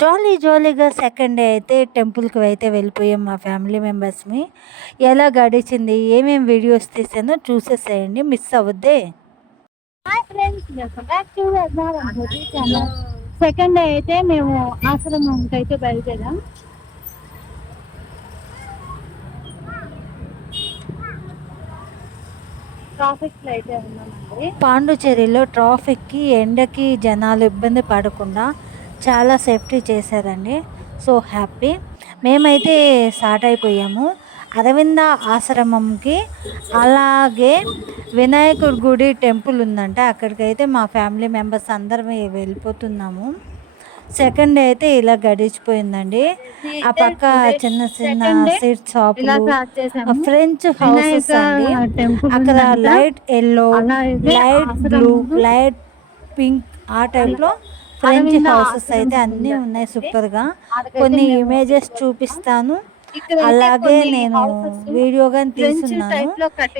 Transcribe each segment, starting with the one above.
జాలీగా second day అయితే టెంపుల్‌కి అయితే వెళ్ళిపోయాం మా ఫ్యామిలీ మెంబర్స్‌మి. ఎలా గడిచింది, ఏమేం వీడియోస్ తీసానో చూసేసేయండి. మిస్ అవ్వద్దే. Hi friends, welcome back to అజ్ఞానం జ్యోతి ఛానల్. సెకండ్ డే అయితే మేము ఆశ్రమంకి అయితే బయలుదేరాం. ట్రాఫిక్ లో అయితే ఉన్నామండి. పాండిచ్చేరిలో ట్రాఫిక్‌కి, ఎండకి జనాలు ఇబ్బంది పడకుండా చాలా సేఫ్టీ చేశారండి. So happy. మేమైతే స్టార్ట్ అయిపోయాము అరవింద ఆశ్రమంకి. అలాగే వినాయకుడి గుడి టెంపుల్ ఉందంట, అక్కడికైతే మా ఫ్యామిలీ మెంబర్స్ అందరం వెళ్ళిపోతున్నాము. సెకండ్ డే అయితే ఇలా గడిచిపోయిందండి. ఆ పక్క చిన్న చిన్న స్వీట్ షాపులు, ఫ్రెంచ్ హౌసెస్ అండి. అక్కడ light yellow, light blue, light pink ఆ టైప్లో ఫ్రెంచ్ హౌసెస్ అయితే అన్నీ ఉన్నాయి సూపర్గా. కొన్ని ఇమేజెస్ చూపిస్తాను, అలాగే నేను వీడియో కానీ తీసున్నాను.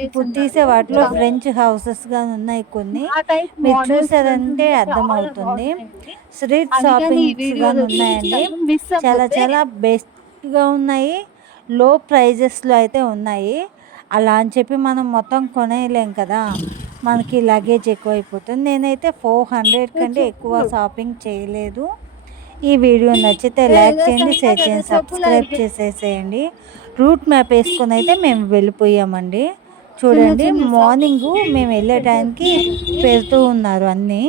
ఇప్పుడు తీసే వాటిలో ఫ్రెంచ్ హౌసెస్ కానీ ఉన్నాయి కొన్ని, మీరు చూసారంటే అర్థమవుతుంది. స్ట్రీట్ షాపింగ్స్ కానీ ఉన్నాయండి, చాలా చాలా బెస్ట్గా ఉన్నాయి. లో ప్రైజెస్లో అయితే ఉన్నాయి. అలా అని చెప్పి మనం మొత్తం కొనేయలేం కదా, మనకి లగేజ్ ఎక్కువైపోతుంది. నేనైతే 400 కంటే ఎక్కువ షాపింగ్ చేయలేదు. ఈ వీడియో నచ్చితే లైక్ చేయండి, షేర్ చేయండి, సబ్స్క్రైబ్ చేసేసేయండి. రూట్ మ్యాప్ వేసుకొని అయితే మేము వెళ్ళిపోయామండి. చూడండి, మార్నింగ్ మేము వెళ్ళే టైంకి పెడుతూ ఉన్నారు అన్నీ.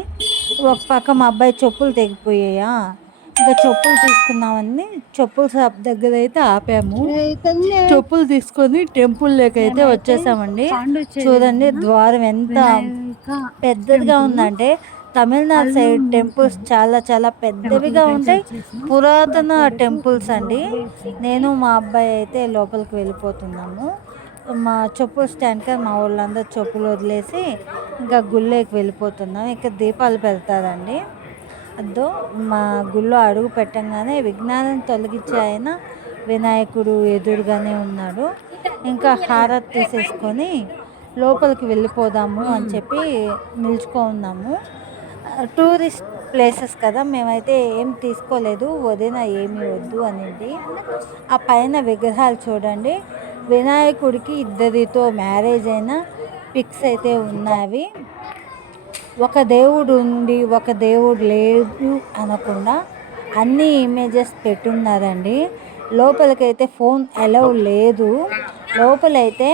ఒక పక్క మా అబ్బాయి చెప్పులు తెగిపోయాయా, ఇంకా చెప్పులు తీసుకున్నామని చెప్పుల షాప్ దగ్గర అయితే ఆపాము. చెప్పులు తీసుకొని టెంపుల్ అయితే వచ్చేసామండి. చూడండి ద్వారం ఎంత పెద్దదిగా ఉందంటే, తమిళనాడు సైడ్ టెంపుల్స్ చాలా చాలా పెద్దవిగా ఉంటాయి, పురాతన టెంపుల్స్ అండి. నేను మా అబ్బాయి అయితే లోపలికి వెళ్ళిపోతున్నాము. మా చెప్పుల స్టాండ్ కదా, మా వాళ్ళందరూ చెప్పులు వదిలేసి ఇంకా గుళ్ళోకి వెళ్ళిపోతున్నాం. ఇక్కడ దీపాలు పెడతారండి. అద్దో మా గుళ్ళో అడుగు పెట్టంగానే విజ్ఞానం తొలగించే ఆయన వినాయకుడు ఎదురుగానే ఉన్నాడు. ఇంకా హారతి తీసేసుకొని లోపలికి వెళ్ళిపోదాము అని చెప్పి నిల్చుకున్నాము. టూరిస్ట్ ప్లేసెస్ కదా, మేమైతే ఏం తీసుకోలేదు, వదిన ఏమీ వద్దు అనేది. ఆ పైన విగ్రహాలు చూడండి, వినాయకుడికి ఇద్దరితో మ్యారేజ్ అయిన పిక్స్ అయితే ఉన్నవి. ఒక దేవుడు ఉండి ఒక దేవుడు లేదు అనకుండా అన్ని ఇమేజెస్ పెట్టున్నారండి. లోపలికైతే ఫోన్ అలౌ లేదు. లోపలైతే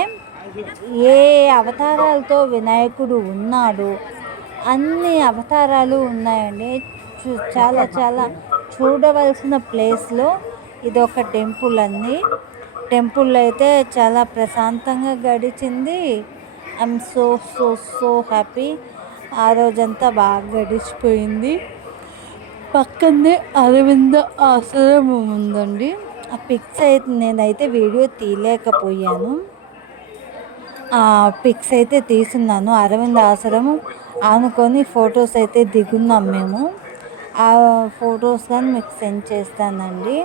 ఏ అవతారాలతో వినాయకుడు ఉన్నాడు, అన్ని అవతారాలు ఉన్నాయండి. చాలా చాలా చూడవలసిన ప్లేస్లో ఇది ఒక టెంపుల్ అండి. టెంపుల్ అయితే చాలా ప్రశాంతంగా గడిచింది. I'm so so so happy. ఆ రోజంతా బాగా గడిచిపోయింది. పక్కనే అరవింద ఆశ్రమం ఉందండి. ఆ పిక్స్ అయితే నేనైతే వీడియో తీయలేకపోయాను, ఆ పిక్స్ అయితే తీసున్నాను. అరవింద ఆశ్రమం ఆనుకొని ఫొటోస్ అయితే దిగున్నాం మేము. ఆ ఫొటోస్ కానీ మీకు సెండ్ చేస్తానండి.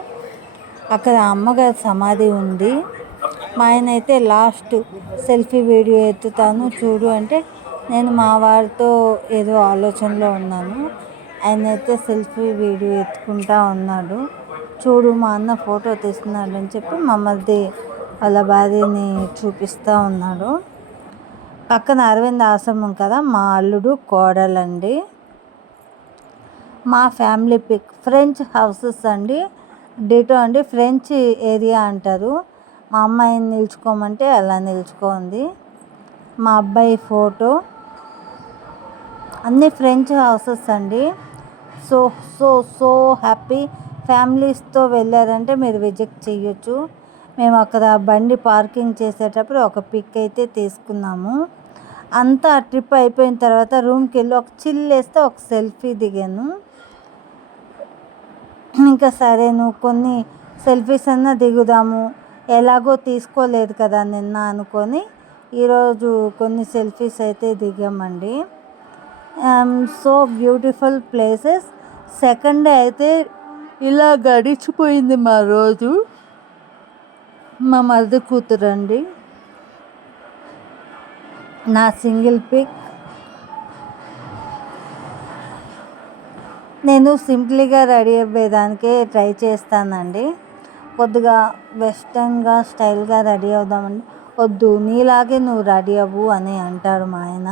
అక్కడ అమ్మగారి సమాధి ఉంది. మా ఆయన అయితే లాస్ట్ సెల్ఫీ వీడియో ఎత్తుతాను చూడు అంటే, నేను మా వారితో ఏదో ఆలోచనలో ఉన్నాను. ఆయన అయితే సెల్ఫీ వీడియో ఎత్తుకుంటా ఉన్నాడు. చూడు మా అన్న ఫోటో తీస్తున్నాడు అని చెప్పి మమ్మల్ని వాళ్ళ భార్యని చూపిస్తూ ఉన్నాడు. పక్కన అరవింద్ ఆశ్రమం కదా, మా అల్లుడు కోడలండి. మా ఫ్యామిలీ పిక్ ఫ్రెంచ్ హౌసెస్ అండి, డిటో అండి. ఫ్రెంచ్ ఏరియా అంటారు. మా అమ్మాయిని నిల్చుకోమంటే అలా నిల్చుకోండి. మా అబ్బాయి ఫోటో, అన్నీ ఫ్రెంచ్ హౌసెస్ అండి. So so so happy. ఫ్యామిలీస్తో వెళ్ళారంటే మీరు విజిట్ చేయొచ్చు. మేము అక్కడ బండి పార్కింగ్ చేసేటప్పుడు ఒక పిక్ అయితే తీసుకున్నాము. అంతా ట్రిప్ అయిపోయిన తర్వాత రూమ్కి వెళ్ళి ఒక చిల్ వేస్తే ఒక సెల్ఫీ దిగాను. ఇంకా సరే నువ్వు కొన్ని సెల్ఫీస్ అన్నా దిగుదాము, ఎలాగో తీసుకోలేదు కదా నిన్న అనుకొని ఈరోజు కొన్ని సెల్ఫీస్ అయితే దిగామండి. So beautiful places. Second day అయితే ఇలా గడిచిపోయింది మా రోజు. మా మరిది కూతురండి, నా సింగిల్ పిక్. నేను సింప్లీగా రెడీ అవ్వేదానికే ట్రై చేస్తానండి. కొద్దిగా వెస్టర్న్గా స్టైల్గా రెడీ అవుదామండి, వద్దు నీలాగే నువ్వు రెడీ అవ్వు అని అంటాడు మా ఆయన.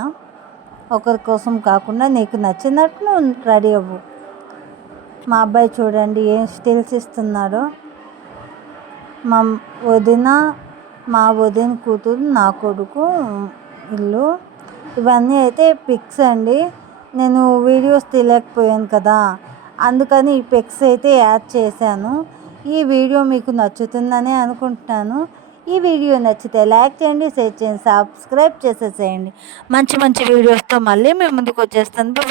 ఒకరి కోసం కాకుండా నీకు నచ్చినట్టు నువ్వు రెడీ అవ్వు. మా అబ్బాయి చూడండి ఏం స్టిల్స్ ఇస్తున్నాడో. మా వదిన మా వదిన కూతురు నా కొడుకు ఇల్లు. ఇవన్నీ అయితే పిక్స్ అండి. నేను వీడియోస్ తీయలేకపోయాను కదా, అందుకని ఈ పిక్స్ అయితే యాడ్ చేశాను. ఈ వీడియో మీకు నచ్చుతుందని అనుకుంటున్నాను. ఈ వీడియో నచ్చితే లైక్ చేయండి, షేర్ చేయండి, సబ్స్క్రైబ్ చేసేసేయండి. మంచి మంచి వీడియోస్తో మళ్ళీ మేము ముందుకు వచ్చేస్తాను. బాయ్.